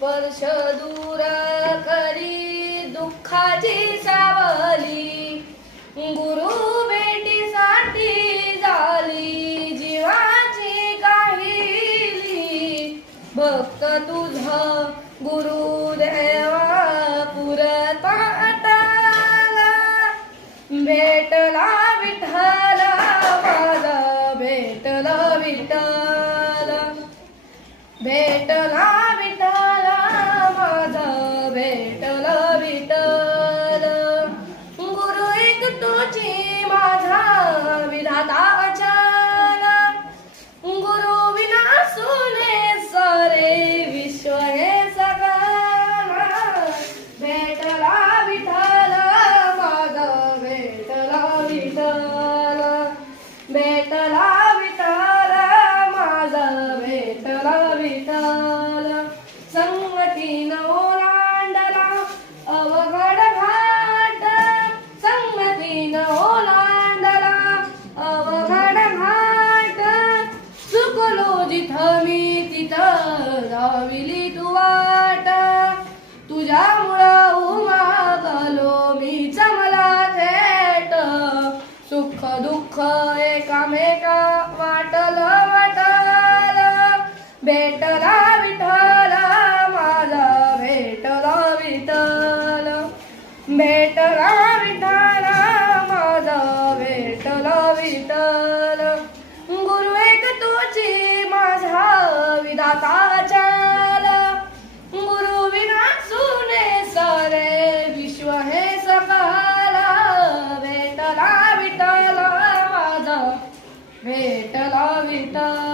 स्पर्श दूर करी दुःखाची सावली, गुरु भेटीसाठी झाली जीवाची काहिली। भक्त तुझ गुरुदेवा पुरताला, भेटला विठ्ठल माझा, भेटला विठ्ठल, भेटला विठ्ठल माझा, भेटला विठ्ठल। गुरु एक तुझी माझा विधाता अचल, गुरु विना सुने सारे विश्व हे सगळं। भेटला विठ्ठल माझा, भेटला विठ्ठल, भेटला विठ्ठल माझा, भेटला विठ्ठल। संगतीन ओलांडला अवघड घाट, संगतीन ओलांडला अवघड घाट। चुकलो जिथं मी तिथं लाविली तू वाट, तुझ्यामुळं उमागलो मी चमला थेट। सुख दुःख एकामेका वाटल वाटल, भेटला विठ्ठल माझा, भेटला विठ्ठल, भेटला विठ्ठल माझा, भेटला विठ्ठल। गुरु एक तुझी माझा विधाता अचल, गुरु विना सुने सारे विश्व हे सकल। भेटला विठ्ठल माझा, भेटला विठ्ठल।